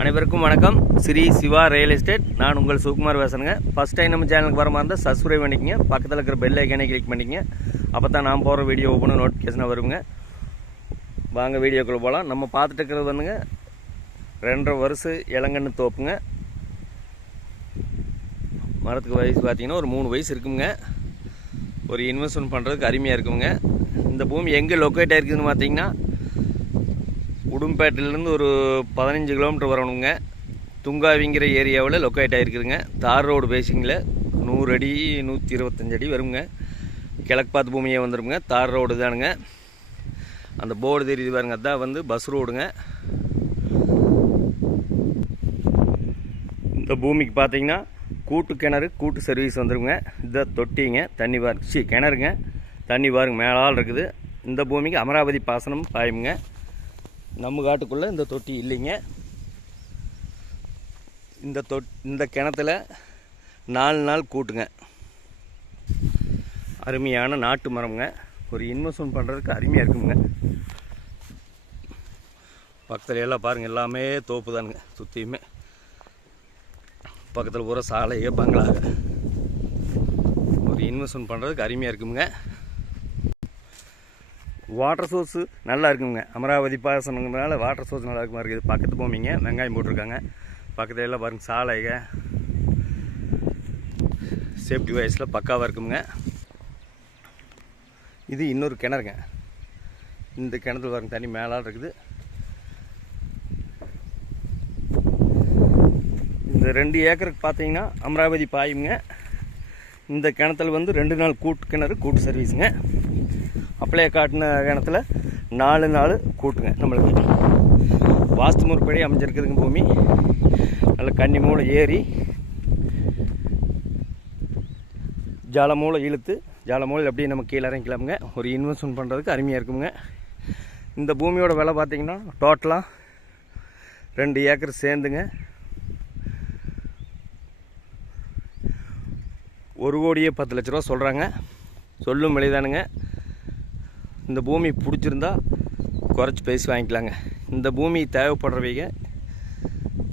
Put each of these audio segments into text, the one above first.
அனைவருக்கும் வணக்கம். Sri Siva real estate. நான் உங்கள் சுகுமார் பேசுகிறேங்க ஃபஸ்ட் டைம் நம்ம சேனலுக்கு வர மாதிரி இருந்தால் சப்ஸ்கிரைப் பண்ணிக்கங்க. பக்கத்தில் இருக்கிற பெல் ஐக்கனை கிளிக் பண்ணிக்கங்க. அப்போ தான் நான் போகிற வீடியோ ஓப்பனும் நோட்டிஃபிகேஷனாக வருங்க. வாங்க வீடியோக்குள்ளே போகலாம் நம்ம பார்த்துட்டு இருக்கிறது வந்துங்க. ரெண்டரை வருஷம் இளங்கன்னு தோப்புங்க. மரத்துக்கு வயசு பார்த்திங்கன்னா ஒரு மூணு வயசு இருக்குங்க. ஒரு இன்வெஸ்ட்மெண்ட் பண்ணுறதுக்கு அருமையாக இருக்குங்க. இந்த பூமி எங்கே லொக்கேட் ஆகிருக்குதுன்னு பார்த்தீங்கன்னா உடும்பேட்டிலேருந்து ஒரு பதினஞ்சு கிலோமீட்டர் வரணுங்க. துங்காவிங்கிற ஏரியாவில் லொக்கேட் ஆகிருக்குதுங்க தார் ரோடு பேசிங்கில் நூறு அடி நூற்றி இருபத்தஞ்சு அடி வருங்க. கிழக்கு பார்த்து பூமியே வந்துடுங்க தார் ரோடு தானுங்க. அந்த போர்டு தெரியுது பாருங்க. அதான் வந்து பஸ் ரோடுங்க. இந்த பூமிக்கு பார்த்தீங்கன்னா கூட்டு கிணறு கூட்டு சர்வீஸ் வந்துருங்க. இதை தொட்டிங்க தண்ணி பாருங்க. சி கிணறுங்க. தண்ணி பாருங்க. மேலால் இருக்குது. இந்த பூமிக்கு அமராவதி பாசனம் பாயுங்க நம்ம காட்டுக்குள்ளே இந்த தொட்டி இல்லைங்க. இந்த தொட் இந்த கிணத்துல நாலு நாள் கூட்டுங்க. அருமையான நாட்டு மரம்ங்க. ஒரு இன்வெஸ்ட்மெண்ட் பண்ணுறதுக்கு அருமையாக இருக்குங்க. பக்கத்தில் எல்லாம் பாருங்கள் எல்லாமே தோப்பு தானுங்க சுற்றியுமே பக்கத்தில் பூரா சாலையே பங்களா ஒரு இன்வெஸ்ட்மெண்ட் பண்ணுறதுக்கு அருமையாக இருக்குங்க வாட்டர் சோர்ஸு நல்லா இருக்குங்க. அமராவதி பாசனங்கிறதுனால வாட்டர் சோர்ஸ் நல்லா இருக்குமா இருக்குது. பக்கத்து போமிங்க. வெங்காயம் போட்டிருக்காங்க. பக்கத்துல எல்லாம் பாருங்க சாலைங்க. சேஃப்டி வைஸில் பக்காவாக இருக்குங்க. இது இன்னொரு கிணறுங்க. இந்த கிணத்துல பாருங்க தண்ணி மேலால் இருக்குது. இந்த ரெண்டு ஏக்கருக்கு பார்த்தீங்கன்னா அமராவதி பாயுங்க. இந்த கிணத்துல வந்து ரெண்டு நாள் கூட்டு கிணறு கூட்டு சர்வீஸுங்க அப்படியே காட்டின கிணத்துல நாலு நாள் கூட்டுங்க நம்மளுக்கு. வாஸ்து முறைப்படி அமைஞ்சிருக்குதுங்க பூமி நல்ல கன்னி மூளை ஏறி ஜால மூளை இழுத்து ஜால மூளை அப்படியே நம்ம கீழே இறங்கிக்கலாமுங்க. ஒரு இன்வெஸ்ட்மெண்ட் பண்ணுறதுக்கு அருமையாக இருக்குங்க இந்த பூமியோட விலை பார்த்தீங்கன்னா டோட்டலாக ரெண்டு ஏக்கர் சேர்ந்துங்க. ஒரு கோடியே பத்து லட்ச ரூபா சொல்கிறாங்க சொல்லும் விலைதானுங்க இந்த பூமி பிடிச்சிருந்தா குறைச்சி பேசி வாங்கிக்கலாங்க. இந்த பூமி தேவைப்படுறவங்க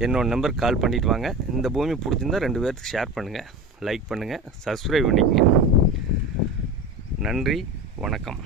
என்னோட நம்பர் கால் பண்ணிட்டு வாங்க. இந்த பூமி பிடிச்சிருந்தா ரெண்டு பேர்த்துக்கு ஷேர் பண்ணுங்கள் லைக் பண்ணுங்கள் சப்ஸ்கிரைப் பண்ணிக்கங்க. நன்றி. வணக்கம்.